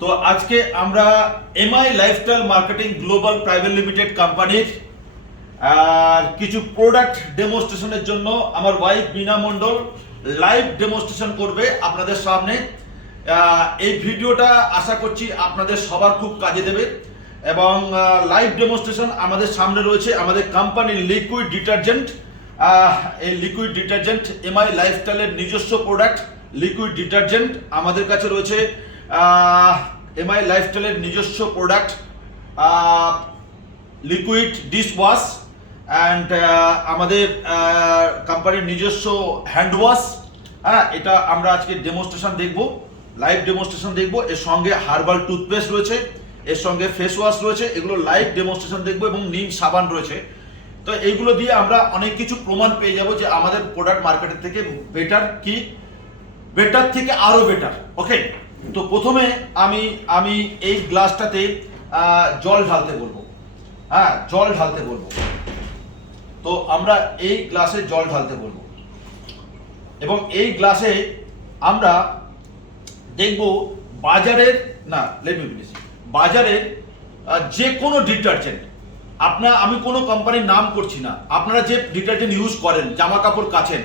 তো আজকে আমরা MI lifestyle marketing global private limited কোম্পানির আর কিছু প্রোডাক্ট ডেমনস্ট্রেশনের জন্য আমার wife Mina Mondal live demonstration করবে আপনাদের সামনে। এই ভিডিওটা আশা করছি আপনাদের সবার খুব কাজে দেবে এবং লাইভ ডেমনস্ট্রেশন আমাদের সামনে রয়েছে আমাদের কোম্পানির লিকুইড ডিটারজেন্ট। এই লিকুইড ডিটারজেন্ট এমআই লাইফস্টাইলের নিজস্ব প্রোডাক্ট লিকুইড ডিটারজেন্ট আমাদের কাছে রয়েছে। এমআই লাইফস্টাইলের নিজস্ব product liquid dish wash and আমাদের কোম্পানির নিজস্ব হ্যান্ড ওয়াশ। এটা আমরা আজকে ডেমনস্ট্রেশন দেখব, লাইভ ডেমনস্ট্রেশন দেখব। এর সঙ্গে হার্বাল টুথপেস্ট রয়েছে, এর সঙ্গে ফেস ওয়াশ রয়েছে, এগুলো লাইভ ডেমনস্ট্রেশন দেখব এবং নিম সাবান রয়েছে। তো এইগুলো দিয়ে আমরা অনেক কিছু প্রমাণ পেয়ে যাব যে আমাদের প্রোডাক্ট মার্কেটের থেকে বেটার, কি বেটার থেকে আরো বেটার। ওকে, তো প্রথমে আমি এই গ্লাসটাতে জল ঢালতে বলবো। জল ঢালতে বলবো। তো আমরা এই গ্লাসে জল ঢালতে বলবো এবং এই গ্লাসে আমরা দেখব বাজারের বাজারের যে কোনো ডিটারজেন্ট, আমি কোনো কোম্পানির নাম করছি না, আপনারা যে ডিটারজেন্ট ইউজ করেন, জামা কাপড় কাচেন,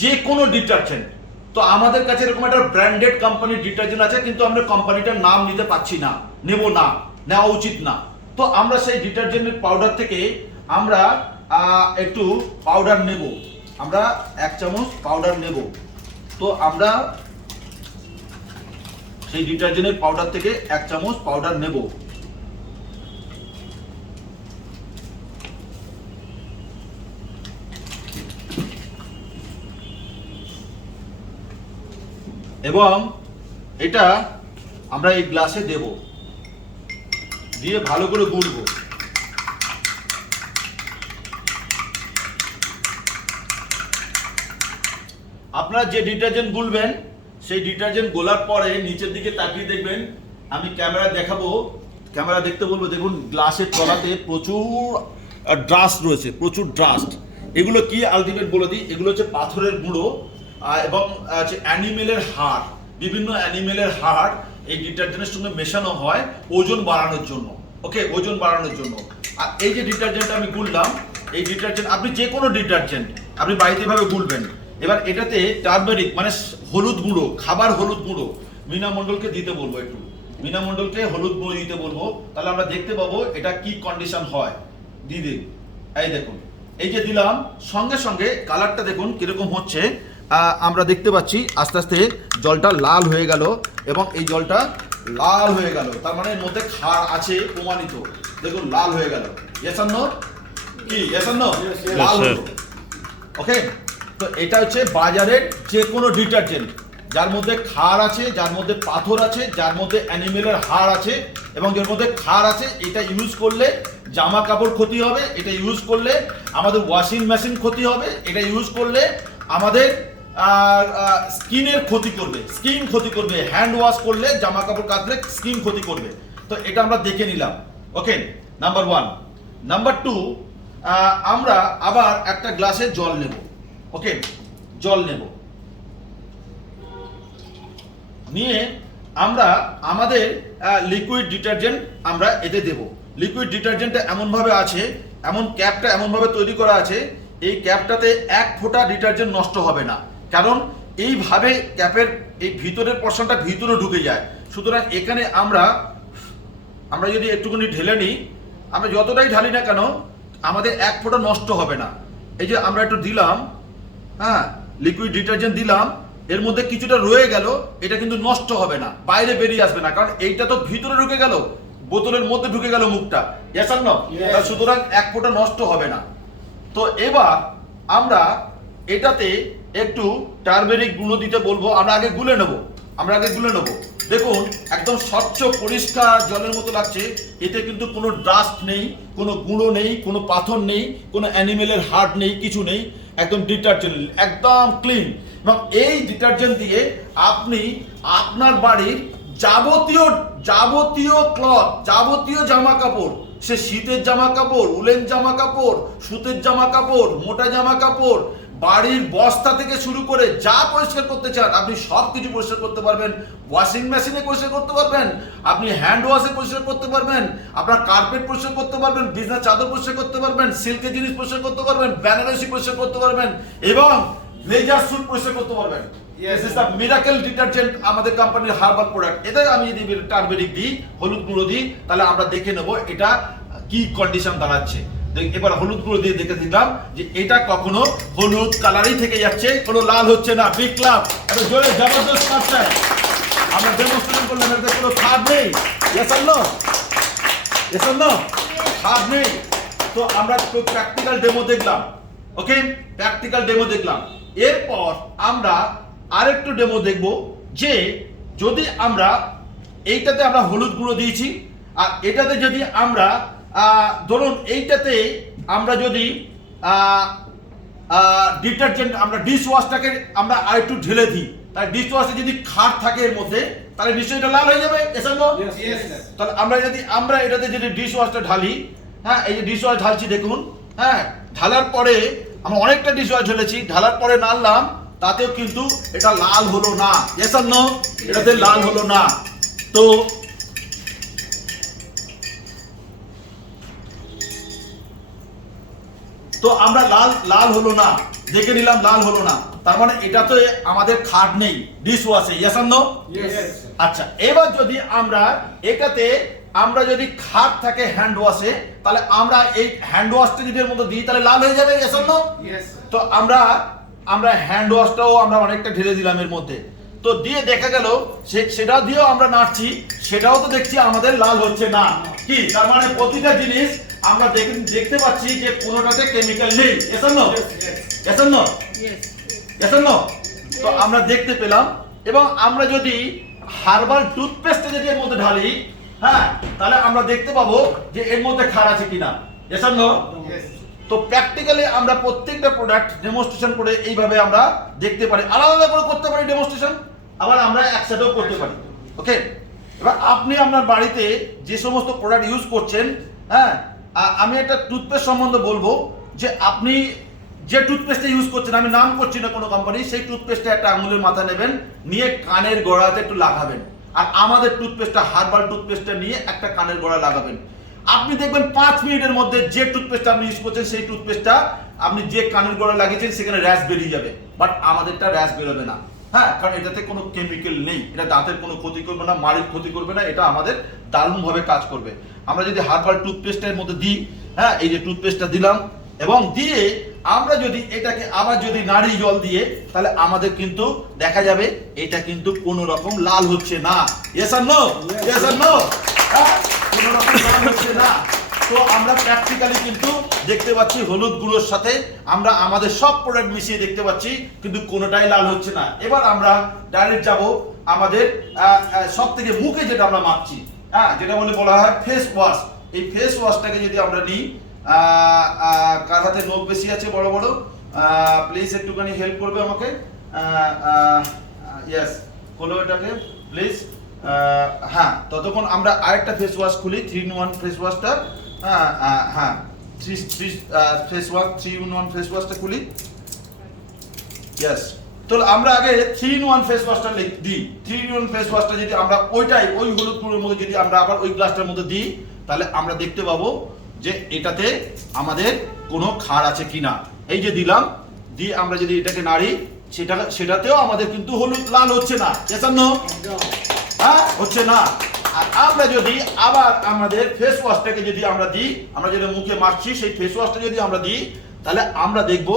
যে কোনো ডিটারজেন্ট। তো আমাদের কাছে এরকম একটা ব্র্যান্ডেড কোম্পানির ডিটারজেন্ট আছে, কিন্তু আমরা কোম্পানিটার নাম নিতে পারছি না, নেওয়া উচিত না। তো আমরা সেই ডিটারজেন্টের পাউডার থেকে আমরা একটু পাউডার নেব, আমরা 1 চামচ পাউডার নেব। তো আমরা সেই ডিটারজেন্টের পাউডার থেকে 1 চামচ পাউডার নেব এবং এটা আমরা এই গ্লাসে দেব, দিয়ে ভালো করে গুলবো। আপনারা যে ডিটারজেন্ট গুলবেন সেই ডিটারজেন্ট গোলার পরে নিচের দিকে তাকিয়ে দেখবেন, আমি ক্যামেরা দেখতে বলবো, দেখুন গ্লাসের তলাতে প্রচুর ড্রাস্ট রয়েছে, প্রচুর ড্রাস্ট। এগুলো কি আলটিমেট বলে দিই, এগুলো হচ্ছে পাথরের গুঁড়ো এবং অ্যানিমেলের হাড়, বিভিন্ন অ্যানিমেলের হাড় এই ডিটারজেন্টের সঙ্গে মেশানো হয় ওজন বাড়ানোর জন্য। ওকে, ওজন বাড়ানোর জন্য। আর এই যে ডিটারজেন্ট আমি গুললাম, এই ডিটারজেন্ট আপনি যে কোনো ডিটারজেন্ট আপনি বাড়িতে ভাবে গুলবেন। এবার এটাতে টার্মেরিক মানে হলুদ গুঁড়ো, খাবার হলুদ গুঁড়ো মিনা মন্ডলকে দিতে বলবো, একটু মিনা মন্ডলকে হলুদ গুঁড়ো দিতে বলবো, তাহলে আমরা দেখতে পাবো এটা কি কন্ডিশন হয়। দিদি এই দেখুন, এই যে দিলাম, সঙ্গে সঙ্গে কালারটা দেখুন কিরকম হচ্ছে। আমরা দেখতে পাচ্ছি আস্তে আস্তে জলটা লাল হয়ে গেল এবং এই জলটা লাল হয়ে গেল, তার মানে এর মধ্যে ক্ষার আছে প্রমাণিত। দেখুন লাল হয়ে গেল, লাল হলো। ওকে, তো এটা হচ্ছে বাজারের যে কোনো ডিটারজেন্ট যার মধ্যে ক্ষার আছে, যার মধ্যে পাথর আছে, যার মধ্যে অ্যানিমেলের হাড় আছে এবং যার মধ্যে ক্ষার আছে, এটা ইউজ করলে জামা কাপড় ক্ষতি হবে, এটা ইউজ করলে আমাদের ওয়াশিং মেশিন ক্ষতি হবে, এটা ইউজ করলে আমাদের স্কিনের ক্ষতি করবে, স্কিন ক্ষতি করবে, হ্যান্ড ওয়াশ করলে জামা কাপড় কাচলে স্কিন ক্ষতি করবে। তো এটা আমরা দেখে নিলাম। ওকে, নাম্বার 1। নাম্বার 2, আমরা আবার একটা গ্লাসে জল নেব। ওকে, জল নেব, নিয়ে আমরা আমাদের লিকুইড ডিটারজেন্ট আমরা এতে দেব। লিকুইড ডিটারজেন্টটা এমনভাবে আছে, এমন ক্যাপটা এমনভাবে তৈরি করা আছে, এই ক্যাপটাতে 1 ফোঁটা ডিটারজেন্ট নষ্ট হবে না, কারণ এইভাবে ক্যাপের এই ভিতরের পোরশনটা ভিতরে ঢুকে যায়। সুতরাং এখানে আমরা যদি একটুখানি ঢেলে নিই, আমরা যতটাই ঢালি না কেন আমাদের 1 ফোঁটা নষ্ট হবে না। এই যে আমরা একটু দিলাম, লিকুইড ডিটারজেন্ট দিলাম, এর মধ্যে কিছুটা রয়ে গেল, এটা কিন্তু নষ্ট হবে না, বাইরে বেরিয়ে আসবে না, কারণ এইটা তো ভিতরে ঢুকে গেল, বোতলের মধ্যে ঢুকে গেল মুখটা। সুতরাং 1 ফোঁটা নষ্ট হবে না। তো এবার আমরা এটাতে একটু টার্মেরিক গুঁড়ো দিতে বলবো। আমরা আগে গুলে নেব। দেখুন একদম স্বচ্ছ পরিষ্কার জলের মতো লাগছে, এতে কিন্তু কোনো ডাস্ট নেই, কোনো গুঁড়ো নেই, কোনো পাথর নেই, কোনো অ্যানিমেলের হাড় নেই, কিছু নেই, একদম ডিটারজেন্ট, একদম ক্লিন। এবং এই ডিটারজেন্ট দিয়ে আপনি আপনার বাড়ির যাবতীয় ক্লথ, যাবতীয় জামা কাপড়, সে শীতের জামা কাপড়, উলেন জামা কাপড়, সুতের জামা কাপড়, মোটা জামা কাপড়, বাড়ির বস্তা থেকে শুরু করে যা পরিষ্কার করতে চান আপনি সব কিছু পরিষ্কার করতে পারবেন। ওয়াশিং মেশিনে পরিষ্কার করতে পারবেন, আপনি হ্যান্ড ওয়াশে পরিষ্কার করতে পারবেন, আপনার কার্পেট পরিষ্কার করতে পারবেন, বিছানার চাদর পরিষ্কার করতে পারবেন, সিল্কের জিনিস পরিষ্কার করতে পারবেন, বেনারসি পরিষ্কার করতে পারবেন এবং লেজার স্যুট পরিষ্কার করতে পারবেন। This is the miracle detergent আমাদের কোম্পানির হার্বাল প্রোডাক্ট। এটা আমি যদি টারমেরিক দিই, হলুদ গুঁড়ো দিই, তাহলে আমরা দেখে নেব এটা কি কন্ডিশন দাঁড়াচ্ছে। এবার হলুদ গুঁড়ো দিয়ে দেখে দিলাম যে এটা কখনো হলুদ কালারই থেকে যাচ্ছে, কোনো লাল হচ্ছে না। বিগ ক্লাব, এত জোরে জবরদস্ত কাজটা আমরা ডেমনস্ট্রেশন করলাম, এতে কোনো খাদ নেই। Yes or no? Yes or no? খাদ নেই। তো আমরা প্র্যাকটিক্যাল ডেমো দেখলাম, ওকে, প্র্যাকটিক্যাল ডেমো দেখলাম। এরপর আমরা আরেকটু ডেমো দেখব যে যদি আমরা এইটাতে আমরা হলুদ গুঁড়ো দিয়েছি আর এটাতে যদি আমরা ধরুন এইটাতে আমরা যদি ডিটারজেন্ট আমরা ডিশ ওয়াশটাকে আমরা আরেকটু ঢেলে দিই, তাহলে ডিশ ওয়াশে যদি খাট থাকে এর মধ্যে তাহলে নিশ্চয়ই এটা লাল হয়ে যাবে। তাহলে আমরা এটাতে যদি ডিশ ওয়াশটা ঢালি, হ্যাঁ, এই যে ডিশ ওয়াশ ঢালছি দেখুন, হ্যাঁ, ঢালার পরে আমরা অনেকটা ডিশ ওয়াশ ঢেলেছি, ঢালার পরে নাড়লাম, তাতেও কিন্তু এটা লাল হলো না। Yes or no? এটাতে লাল হলো না। তো আমরা লাল হলো না, দেখে নিলাম লাল হলো না, তার মানে এটা তো আমাদের খাট নেই ডিশ ওয়াশে। Yes or no? আচ্ছা, এবার যদি আমরা এটাতে আমরা যদি খাট থাকে হ্যান্ড ওয়াশে, তাহলে আমরা এই হ্যান্ড ওয়াশটা যদি এর মধ্যে দিই তাহলে লাল হয়ে যাবে। Yes or no? তো আমরা হ্যান্ড ওয়াশটাও আমরা অনেকটা ঢেলে দিলাম এর মধ্যে, তো দিয়ে দেখা গেল সেটা দিয়েও আমরা নাড়ছি, সেটাও তো দেখছি আমাদের লাল হচ্ছে না। কি তার মানে প্রতিটা জিনিস আমরা দেখতে পাচ্ছি যে কোনোটাতে কেমিক্যাল নেই। Yes or no? Yes or no? Yes or no? তো আমরা দেখতে পেলাম। এবং আমরা যদি হার্বাল টুথপেস্টে যদি এর মধ্যে ঢালি, হ্যাঁ, তাহলে আমরা দেখতে পাবো যে এর মধ্যে ক্ষার আছে কিনা। Yes or no? তো প্র্যাকটিক্যালি আমরা প্রত্যেকটা প্রোডাক্ট ডেমনস্ট্রেশন করে এইভাবে আমরা দেখতে পারি, আলাদা আলাদা করে করতে পারি ডেমনস্ট্রেশন, আবার আমরা একসাথেও করতে পারি। ওকে, এবার আপনি আপনার বাড়িতে যে সমস্ত প্রোডাক্ট ইউজ করছেন, হ্যাঁ, আমি একটা টুথপেস্ট সম্বন্ধে বলবো যে আপনি যে টুথপেস্টটা ইউজ করছেন, আমি নাম করছি না কোনো কোম্পানি, সেই টুথপেস্টটা একটা আঙুলের মাথা নেবেন, নিয়ে কানের গোড়াতে একটু লাগাবেন, আর আমাদের টুথপেস্টটা হার্বাল টুথপেস্টটা নিয়ে একটা কানের গোড়া লাগাবেন। আপনি দেখবেন 5 মিনিটের মধ্যে যে টুথপেস্টটা আপনি ইউজ করছেন সেই টুথপেস্টটা আপনি যে কানের গোড়া লাগিয়েছেন সেখানে র্যাশ বেরিয়ে যাবে, বাট আমাদেরটা র্যাশ বেরোবে না। হ্যাঁ, কারণ এটাতে কোনো কেমিক্যাল নেই, এটা দাঁতের কোনো ক্ষতি করবে না, মাড়ির ক্ষতি করবে না, এটা আমাদের দারুণভাবে কাজ করবে। আমরা যদি হার্বাল টুথপেস্টের মধ্যে দিই, হ্যাঁ, এই যে টুথপেস্টটা দিলাম এবং দিয়ে আমরা যদি এটাকে আবার যদি নাড়ি জল দিয়ে, তাহলে আমাদের কিন্তু দেখা যাবে এটা কিন্তু কোনো রকম লাল হচ্ছে না। Yes or no? Yes or no? হ্যাঁ, কোনো রকম লাল হচ্ছে না। তো আমরা প্র্যাকটিক্যালি কিন্তু দেখতে পাচ্ছি হলুদ গুঁড়োর সাথে আমরা আমাদের সব প্রোডাক্ট মিশিয়ে দেখতে পাচ্ছি, কিন্তু কোনোটাই লাল হচ্ছে না। এবার আমরা ডাইরেক্ট যাব আমাদের সব থেকে মুখে যেটা আমরা মাখছি, হ্যাঁ, যেটা বলা হয় ফেস ওয়াশ। এই ফেস ওয়াশটাকে যদি আমরা নিই, কার হাতে নখ বেশি আছে বড় বড়, প্লিজ একটুখানি হেল্প করবে আমাকে। ইয়েস, খোলো এটাকে প্লিজ। হ্যাঁ, ততক্ষণ আমরা আরেকটা ফেস ওয়াশ খুলি, 3-in-1 ফেস ওয়াশটা। হ্যাঁ, ফেস ওয়াশ 3-in-1 ফেস ওয়াশটা খুলি। ইয়েস, তো আমরা আগে 3-in-1 ফেস ওয়াশটা দিই। 3-in-1 ফেস ওয়াশটা যদি আমরা ওই হলুদ গুঁড়োর মধ্যে যদি আমরা আবার ওই গ্লাসটার মধ্যে দিই, তাহলে আমরা দেখতে পাবো যে এটাতে আমাদের কোনো ক্ষার আছে কিনা। এই যে দিলাম, দিয়ে আমরা যদি এটাকে নাড়ি, সেটাতেও আমাদের কিন্তু হলুদ লাল হচ্ছে না। Yes or no? হ্যাঁ, হচ্ছে না। আর আমরা যদি আবার আমাদের ফেস ওয়াশটাকে যদি আমরা দিই, আমরা যেটা মুখে মাখছি সেই ফেস ওয়াশটা যদি আমরা দিই, তাহলে আমরা দেখব,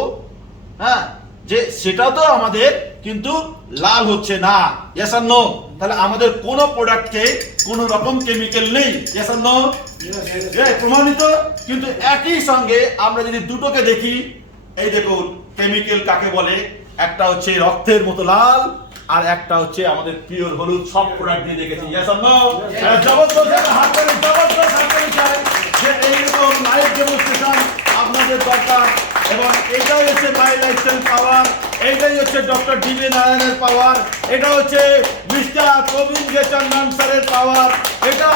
হ্যাঁ, যে সেটাও তো আমাদের কিন্তু লাল হচ্ছে না। Yes or no? তাহলে আমাদের কোনো প্রোডাক্টে কোনো রকম কেমিক্যাল নেই। Yes or no? প্রমাণিত। কিন্তু একই সঙ্গে আমরা যদি দুটোকে দেখি, এই দেখুন কেমিক্যাল কাকে বলে, একটা হচ্ছে রক্তের মতো লাল, আর একটা হচ্ছে আমাদের পিওর হলুদ। সব প্রোডাক্ট দিয়ে দেখেছি। Yes or no? জবরদস্ত হাত তালি চাই যে এইরকম লাইভ ডেমনস্ট্রেশন আপনাদের দরকার। এবং এটাই হচ্ছে মাই লাইফস্টাইল পাওয়ার, এইটাই হচ্ছে ডক্টর ডিবি নারায়ণের পাওয়ার, এটা হচ্ছে মিস্টার প্রবীণ চন্দন স্যারের পাওয়ার, এটা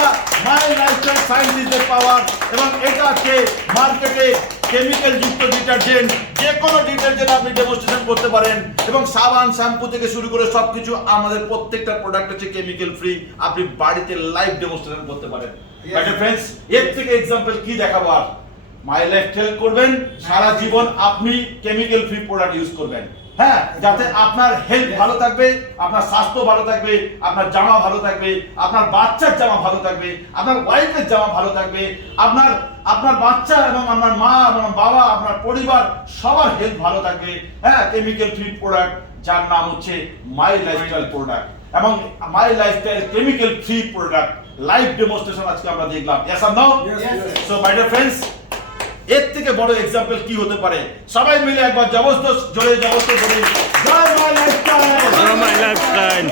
মাই লাইফস্টাইল সায়েন্টিস্টদের পাওয়ার, এবং এটা আজকে মার্কেটে কেমিক্যাল যুক্ত ডিটারজেন্ট, যে কোনো ডিটারজেন্ট আপনি ডেমনস্ট্রেশন করতে পারেন, এবং সাবান শ্যাম্পু থেকে শুরু করে সবকিছু আমাদের প্রত্যেকটা প্রোডাক্ট হচ্ছে কেমিক্যাল ফ্রি। আপনি বাড়িতে লাইভ ডেমনস্ট্রেশন করতে পারেন। ফ্রেন্ডস, এর থেকে এক্সাম্পল কি দেখাবো আর? মাই লাইফস্টাইল করবেন, সারা জীবন আপনি কেমিক্যাল ফ্রি প্রোডাক্ট ইউজ করবেন, হ্যাঁ, যাতে আপনার হেলথ ভালো থাকবে, আপনার স্বাস্থ্য ভালো থাকবে, আপনার জামা ভালো থাকবে, আপনার বাচ্চার জামা ভালো থাকবে, আপনার ওয়াইফের জামা ভালো থাকবে, আপনার বাচ্চা এবং আপনার মা এবং বাবা, আপনার পরিবার সবার হেলথ ভালো থাকবে, হ্যাঁ, কেমিক্যাল ফ্রি প্রোডাক্ট যার নাম হচ্ছে মাই লাইফস্টাইল প্রোডাক্ট। এবং my lifestyle chemical free product live demonstration আজকে আমরা দেখলাম। Yes or no? So my dear friends, এর থেকে বড় এক্সাম্পল কি হতে পারে? সবাই মিলে একবার জবরদস্ত জোরে জবরদস্ত বলি, জয় মাই লাইফস্টাইল, জয় মাই লাইফস্টাইল,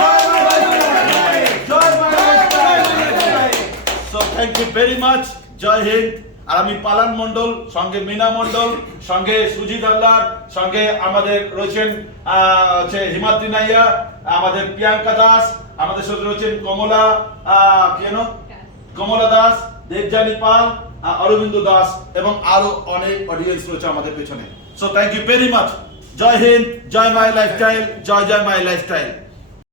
জয় my lifestyle. So thank you very much. জয় হিন্দ। আর আমি পালান মন্ডল, সঙ্গে মিনা মন্ডল, সঙ্গে সুজিত হালদার, সঙ্গে আমাদের রয়েছেন হচ্ছে হিমাদ্রি নাইয়া, আমাদের প্রিয়াঙ্কা দাস, আমাদের সাথে রয়েছেন কমলা দাস, দেবজানী পাল, অরবিন্দ দাস, এবং আরো অনেক অডিয়েন্স রয়েছে আমাদের পেছনে। So thank you very much. জয় হিন্দ, জয় মাই লাইফস্টাইল, জয় জয় মাই লাইফস্টাইল।